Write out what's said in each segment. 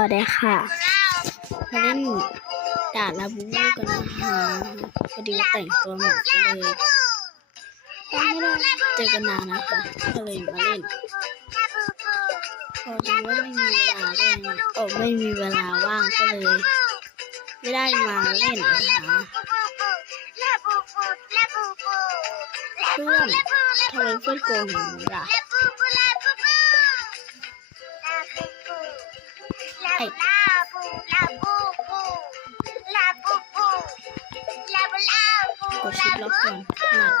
วัสดีค่ะมาเล่นดาลาบูบูกันนะคะพอดีแต่งตัวหม่ก็เลยยังไม่ได้เจอกันนานนะคะก็เลยมาเล่นพอดีว่าไม่มีเวลาด้วยนโอ้ไม่มีเวลาว่างก็เลย ไม่ได้มาเล่นนะคะเพื่อนทำไมเพื่อนโกงอย่างนี้ล่ะ ล็อกก่อนขนาด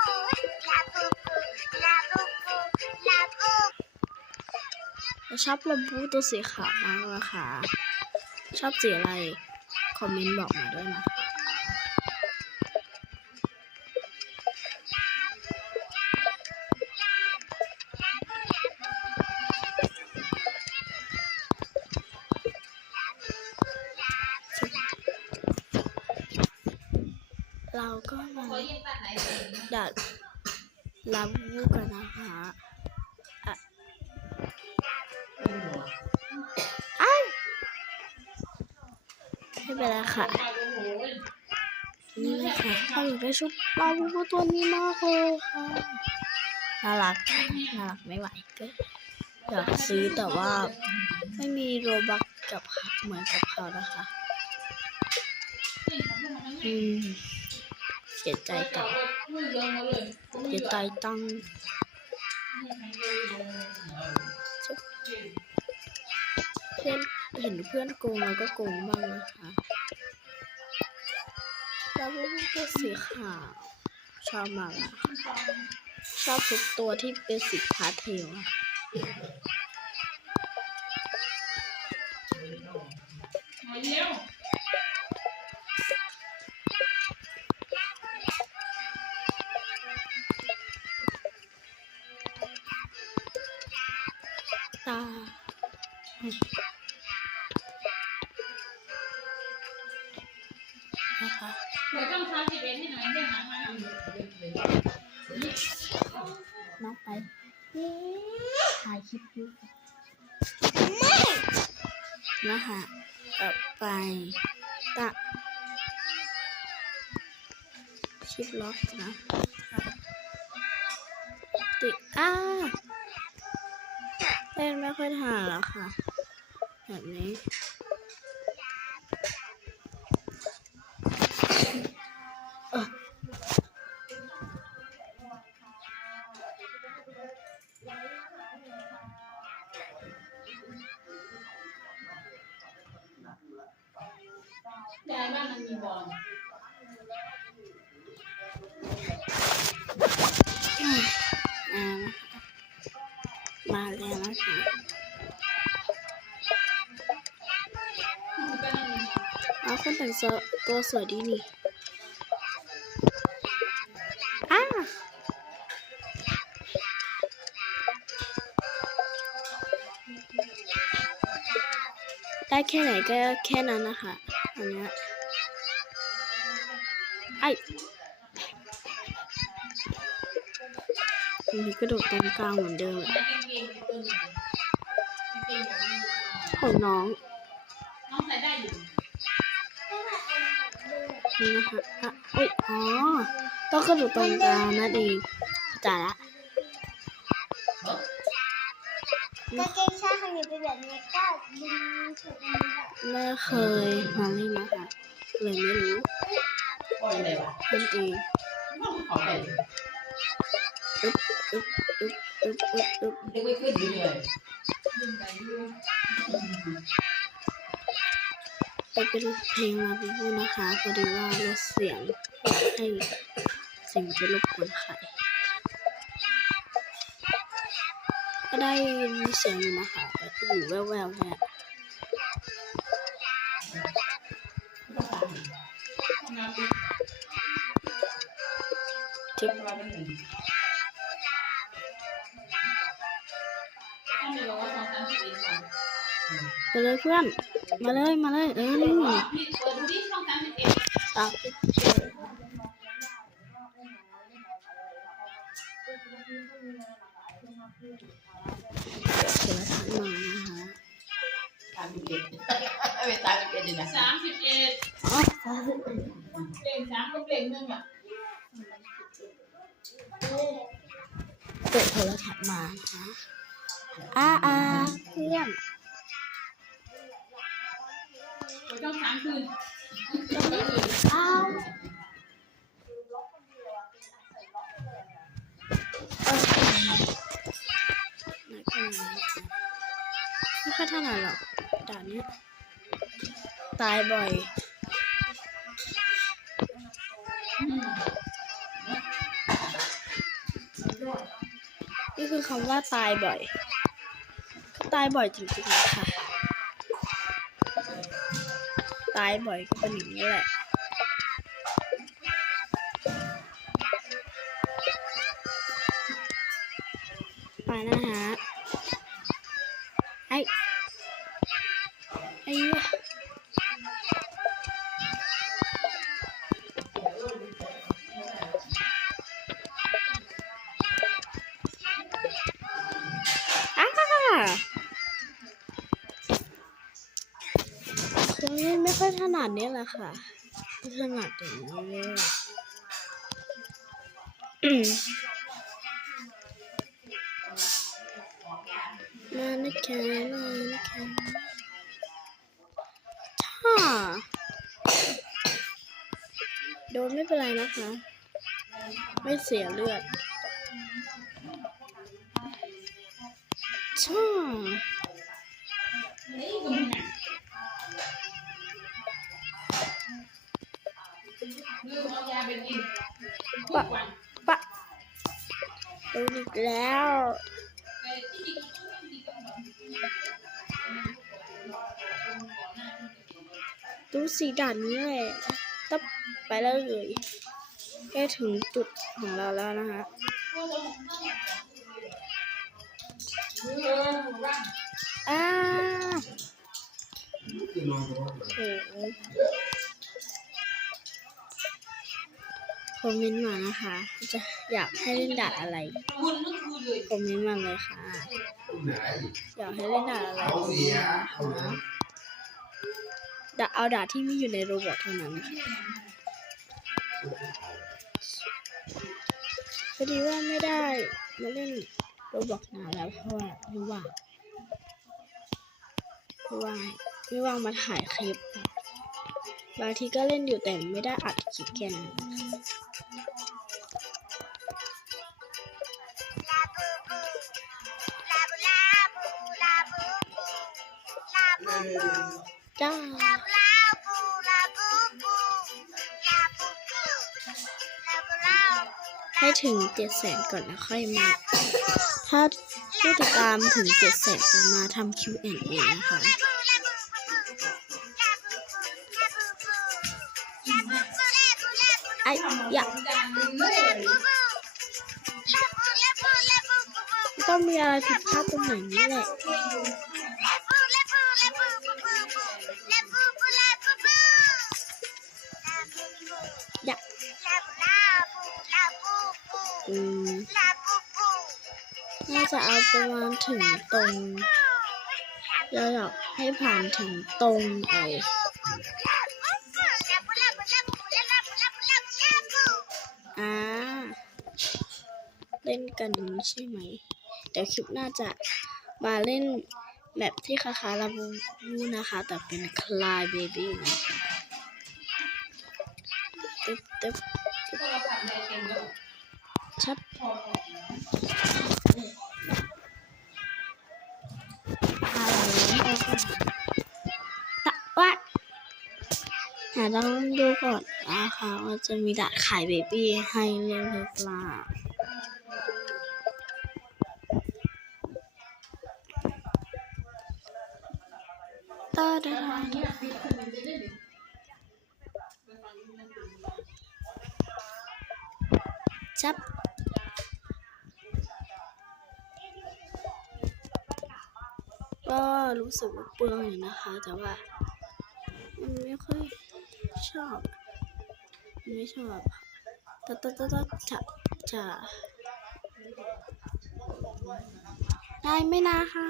ชอบลาบูตัวสีขาวมากเลยค่ะ ชอบสีอะไร คอมเมนต์บอกมาด้วยนะคะ เราก็มาดัดลาบูกันนะคะอะอ้ายไม่เป็นไรค่ะ นี่เลยค่ะเราอยากได้ชุดลาบูตัวนี้มากเลยค่ะน่ารักค่ะน่ารักไม่ไหวก็อยากซื้อแต่ว่าไม่มีโรบักกับเหมือนกับเขานะคะ อืม เสียใจกับเสียใจตั้งเพื่อนเห็นเพื่อนโกงแล้วก็โกงบ้างนะคะแล้วก็ตัวสีขาวชอบมากอะชอบทุกตัวที่เป็นสีพาเทล ตา นะคะเดี๋ยวต้องทำสิบเอ็ดที่ไหนเนี่ยหามาน้องไปถ่ายคลิปอยู่นะคะต่อไปตะคลิปล็อกนะติดอ้า เล่นไม่ค่อยถ่านแล้วค่ะ แบบนี้ คนแต่งตัวตัวสวยดีนี่อ้าได้แค่ไหนก็แค่นั้นนะคะอันเนี้ยไอ้อันนี้กระโดดตรงกลางเหมือนเดิมอะกางเกงตัวหนึ่งกางเกงตัวนี้ของน้อง น้องใส่ได้อยู่ นี่นะคะอะเอ้ยอ๋อ ต้องกระโดดตรงกลางนั่นเองจ่าละกางเกงชาของหนูเป็นแบบนี้ก็ดึงถูกมือแบบไม่เคยมาเล่นนะคะเลยไม่รู้ปล่อยเลยวะเล่นเองอึ๊บอึ๊บอึ๊บอึ๊บอึ๊บอึ๊บด็กไม่ขึ้นเลย ไปเป็นเพลงมาบูบูนะคะพอดีว่าลดเสียงให้เสียงจะรบกวนใครก็ได้ยินเสียงอยู่นะคะแต่ก็อยู่แว่วๆเนี่ยจิ๊บต้องเดี๋ยวว่าสองสามสิบเอ็ดก่อนไปเลยเพื่อน มาเลยมาเลยเออนี่พี่เปิดดูที่ช่องสามสิบเอ็ดตามเดี๋ยวทักมานะคะามสิบเอ็ดเป็นสามสิบเอ็ดเลยนะสามสิบเอ็ดอ๋อเปล่งสามก็เปล่งหนึ่งอะเปิดโทรศัพท์มานะคะอ่าอ่าเพื่อน ช่องสามคืนอ้าวเออไหนหนไม่ค่อยถนัดหรอกด่านนี้ตายบ่อยนี่คือคำว่าตายบ่อย ก็ตายบ่อยจริงๆนะคะ ตายบ่อยก็เป็นอย่างนี้แหละไปนะฮะ ค่อยถนัดนี่แหละค่ะไม่ถนัดอย่างนี้เลยอืมมานะคะมานะคะถ้าโดนไม่เป็นไรนะคะ ไม่เสียเลือดช่านี่ ลืมเอายาไปกินทุกวันปะโดนอีกแล้วแต่ที่จริงก็ไม่ดีกับหมอดูสีด่านนี้แหละตับไปแล้วเลยใกล้ถึงจุดของเราแล้วนะคะเออว่าอ้าโอ้โห คอมเมนต์มานะคะ จะอยากให้เล่นด่านอะไร คอมเมนต์มาเลยค่ะ อยากให้เล่นด่านอะไรด่าเอาด่านที่ไม่อยู่ในโรบอทเท่านั้นพอดีว่าไม่ได้มาเล่นโรบอทนานแล้วเพราะว่าไม่ว่างไม่ว่างไม่ว่างมาถ่ายคลิปบางทีก็เล่นอยู่แต่ไม่ได้อัดคลิปแค่นั้น จ้าให้ถึงเจ็ดแสนก่อนแล้วค่อยมา ถ้าผู้ติดตามถึงเจ็ดแสนจะมาทำ Q&A นะคะไอ้ยาต้องมีอะไรผิดพลาดตรงไหนนี่แหละ อืมน่าจะเอาประมาณถึงตรงเราอยากให้ผ่านถึงตรงไออ่า เล่นกันใช่ไหม เดี๋ยวคลิปหน่าจะมาเล่นแบบที่คาคาลาบูบูนะคะ แต่เป็นคลายเบบี้นะคะตึ๊บตึ๊บ ชับพออะไรตะวัดหาต้องดูก่อนนะคะว่าจะมีดัดขายเบบี้ให้เล่นหรือเปล่าตาดาดาดาจับ ก็รู้สึกว่าเปลืองอยู่นะคะ แต่ว่ามันไม่ค่อยชอบ ไม่ชอบต่แต่แต่แต่จะจะได้ไหมนะคะ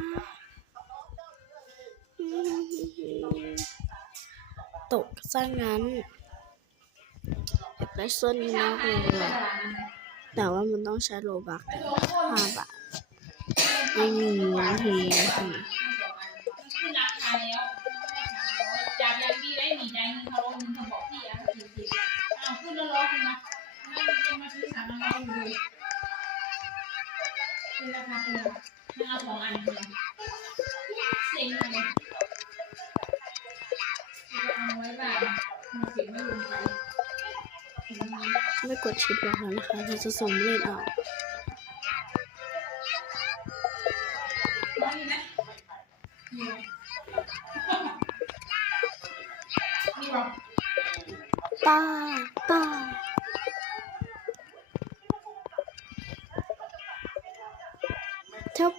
ตกซะงั้นอยากได้ส้นนี้มากเลยอะแต่ว่ามันต้องใช้โลบักห้าบาทไม่มีทีขึ้ ได้หนีใจเงินเขาลงเงินเขาบอกพี่อะสี่สิบอ้าวขึ้นแล้วรอคุณนะไม่จะมาซื้อสามร้อยเลยขึ้นราคาเป็นไม่เอาสองอันเลยเซ็งเลยเอาไว้แบ้างมันเสียไม่ลงไปไม่กดชิปหรอกนะคะเราจะส่งเล่นออยไหมนี่นี่บอก ป้าป้าทับ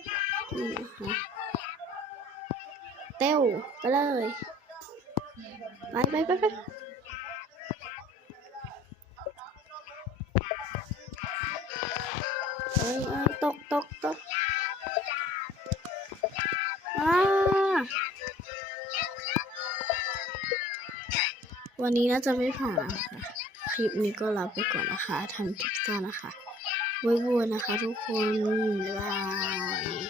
เต้วไปเลย ไปไปไปไปเอ้ยเอ้ยตกตกตก วันนี้น่าจะไม่ผ่านนะคะ คลิปนี้ก็ลาไปก่อนนะคะทำคลิปสั้นนะคะไว้บัวนะคะทุกคน บ๊ายบาย